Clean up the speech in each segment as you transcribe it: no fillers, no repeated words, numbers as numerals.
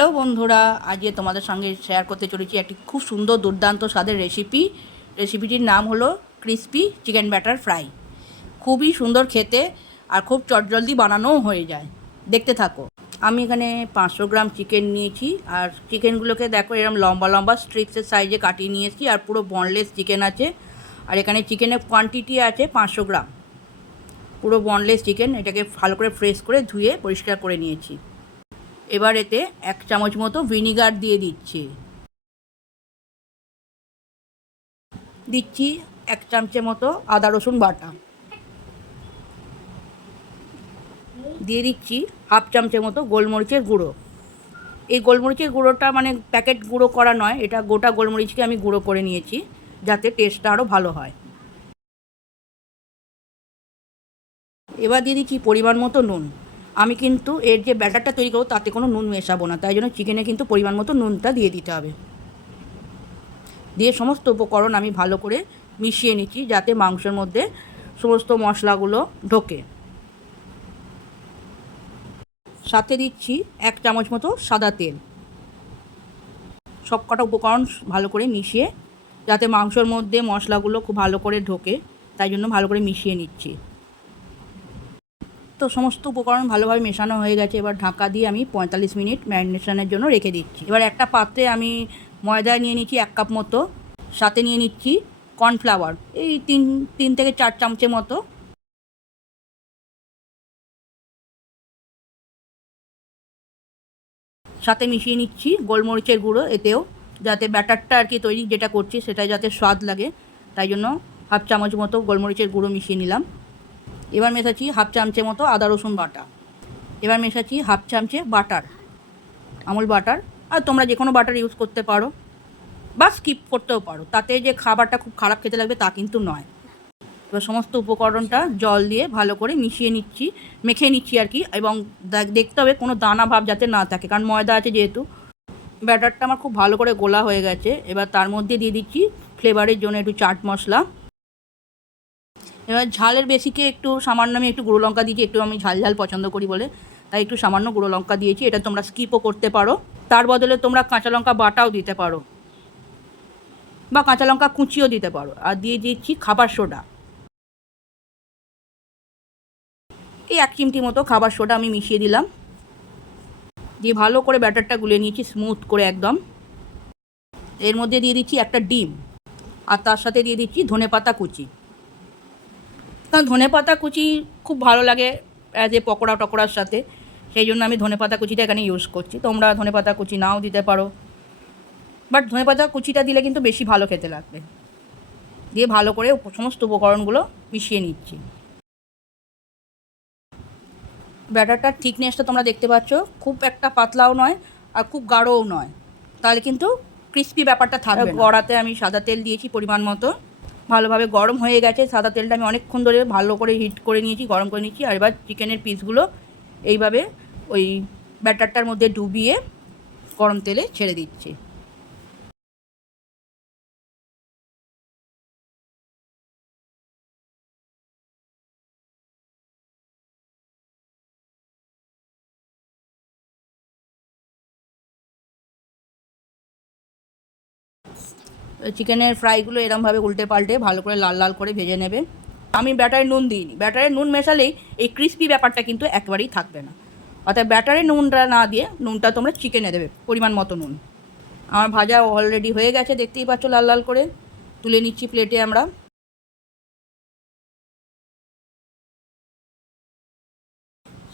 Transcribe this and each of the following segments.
Hello বন্ধুরা, আজকে তোমাদের সঙ্গে শেয়ার করতে চলেছি একটি খুব সুন্দর দুর্দান্ত স্বাদের রেসিপিটির নাম হলো ক্রিসপি চিকেন ব্যাটার ফ্রাই। খুবই সুন্দর খেতে আর খুব চটজলদি বানানোও হয়ে যায়। দেখতে থাকো। আমি এখানে 500 গ্রাম চিকেন নিয়েছি, আর চিকেনগুলোকে দেখো এরকম লম্বা লম্বা স্ট্রিপসের সাইজে কাটিয়ে নিয়েছি, আর পুরো বনলেস চিকেন আছে। আর এখানে চিকেনের কোয়ান্টিটি আছে 500 গ্রাম, পুরো বনলেস চিকেন। এটাকে ভালো করে ফ্রেশ করে ধুয়ে পরিষ্কার করে নিয়েছি। এবার এতে 1 চামচ মতো ভিনিগার দিয়ে দিচ্ছি 1 চামচের মতো আদা রসুন বাটা দিয়ে দিচ্ছি, 1/2 চামচের মতো গোলমরিচের গুঁড়ো। এই গোলমরিচের গুঁড়োটা মানে প্যাকেট গুঁড়ো করা নয়, এটা গোটা গোলমরিচকে আমি গুঁড়ো করে নিয়েছি যাতে টেস্টটা আরও ভালো হয়। এবার দিয়ে দিচ্ছি পরিমাণ মতো নুন। আমি কিন্তু এর যে ব্যাটারটা তৈরি করবো তাতে কোনো নুন মেশাবো না, তাই জন্য চিকেনে কিন্তু পরিমাণ মতো নুনটা দিয়ে দিতে হবে। দিয়ে সমস্ত উপকরণ আমি ভালো করে মিশিয়ে নিচ্ছি যাতে মাংসের মধ্যে সমস্ত মশলাগুলো ঢোকে। সাথে দিচ্ছি 1 চামচ মতো সাদা তেল। সব কটা উপকরণ ভালো করে মিশিয়ে যাতে মাংসের মধ্যে মশলাগুলো খুব ভালো করে ঢোকে, তাই জন্য ভালো করে মিশিয়ে নিচ্ছি। তো সমস্ত উপকরণ ভালোভাবে মেশানো হয়ে গেছে। এবার ঢাকা দিয়ে আমি 45 মিনিট ম্যারিনেশনের জন্য রেখে দিচ্ছি। এবার একটা পাত্রে আমি ময়দা নিয়ে নিচ্ছি 1 কাপ মতো, সাথে নিয়ে নিচ্ছি কর্নফ্লাওয়ার এই 3 থেকে 4 চামচের মতো। সাথে মিশিয়ে নিচ্ছি গোলমরিচের গুঁড়ো এতেও, যাতে ব্যাটারটা আর কি তৈরি যেটা করছি সেটা যাতে স্বাদ লাগে, তাই জন্য 1/2 চামচ মতো গোলমরিচের গুঁড়ো মিশিয়ে নিলাম। এবার মেশাচ্ছি 1/2 চামচের মতো আদা রসুন বাটা। এবার মেশাচ্ছি 1/2 চামচে বাটার, আমুল বাটার। আর তোমরা যে কোনো বাটার ইউজ করতে পারো বা স্কিপ করতেও পারো, তাতে যে খাবারটা খুব খারাপ খেতে লাগবে তা কিন্তু নয়। এবার সমস্ত উপকরণটা জল দিয়ে ভালো করে মিশিয়ে নিচ্ছি, মেখে নিচ্ছি আর কি। এবং দেখতে হবে কোনো দানা ভাব যাতে না থাকে, কারণ ময়দা আছে যেহেতু। ব্যাটারটা আমার খুব ভালো করে গোলা হয়ে গেছে। এবার তার মধ্যে দিয়ে দিচ্ছি ফ্লেভারের জন্য একটু চাট মশলা। এবার ঝালের বেশিকে একটু সামান্য আমি একটু গুঁড়ো লঙ্কা দিয়েছি, একটু আমি ঝাল ঝাল পছন্দ করি বলে তাই একটু সামান্য গুঁড়ো লঙ্কা দিয়েছি। এটা তোমরা স্কিপও করতে পারো, তার বদলে তোমরা কাঁচা লঙ্কা বাটাও দিতে পারো বা কাঁচা লঙ্কা কুচিও দিতে পারো। আর দিয়ে দিচ্ছি খাবার সোডা, এই 1 চিমটি মতো খাবার সোডা আমি মিশিয়ে দিলাম। দিয়ে ভালো করে ব্যাটারটা গুলিয়ে নিয়েছি স্মুথ করে একদম। এর মধ্যে দিয়ে দিচ্ছি একটা ডিম, আর তার সাথে দিয়ে দিচ্ছি ধনেপাতা কুচি। কারণ ধনেপাতা কুচি খুব ভালো লাগে অ্যাজ এ পকোড়া টকোড়ার সাথে, সেই জন্য আমি ধনেপাতা কুচিটা এখানে ইউজ করছি। তোমরা ধনেপাতা কুচি নাও দিতে পারো, বাট ধনেপাতা কুচিটা দিলে কিন্তু বেশি ভালো খেতে লাগবে। দিয়ে ভালো করে সমস্ত উপকরণগুলো মিশিয়ে নিচ্ছি। ব্যাটারটার থিকনেসটা তোমরা দেখতে পাচ্ছ, খুব একটা পাতলাও নয় আর খুব গাঢ়ও নয়, তাহলে কিন্তু ক্রিস্পি ব্যাপারটা থাকবে। কড়াতে আমি সাদা তেল দিয়েছি পরিমাণ মতো, ভালোভাবে গরম হয়ে গেছে। সাদা তেলটা আমি অনেকক্ষণ ধরে ভালো করে হিট করে নিয়েছি, গরম করে নিয়েছি। আর এবার চিকেনের পিসগুলো এইভাবে ওই ব্যাটারটার মধ্যে ডুবিয়ে গরম তেলে ছেড়ে দিচ্ছি। চিকেনের ফ্রাইগুলো এরমভাবে উল্টে পাল্টে ভালো করে লাল লাল করে ভেজে নেবে। আমি ব্যাটারে নুন দিইনি, ব্যাটারে নুন মেশালেই এই ক্রিস্পি ব্যাপারটা কিন্তু একেবারেই থাকবে না। অর্থাৎ ব্যাটারে নুনটা না দিয়ে নুনটা তোমরা চিকেনে দেবে পরিমাণ মতো নুন। আমার ভাজা অলরেডি হয়ে গেছে, দেখতেই পাচ্ছ লাল লাল করে। তুলে নিচ্ছি প্লেটে আমরা।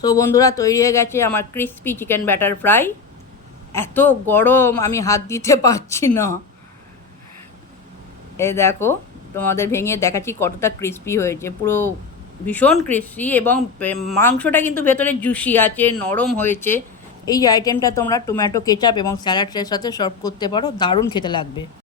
সো বন্ধুরা, তৈরি হয়ে গেছে আমার ক্রিস্পি চিকেন ব্যাটার ফ্রাই। এত গরম আমি হাত দিতে পারছি না। এই দেখো, তোমাদের ভেঙে দেখাচ্ছি কতটা ক্রিস্পি হয়েছে, পুরো ভীষণ ক্রিস্পি। এবং মাংসটা কিন্তু ভেতরে জুসি আছে, নরম হয়েছে। এই আইটেমটা তোমরা টমেটো কেচাপ এবং স্যালাডের সাথে সার্ভ করতে পারো, দারুণ খেতে লাগবে।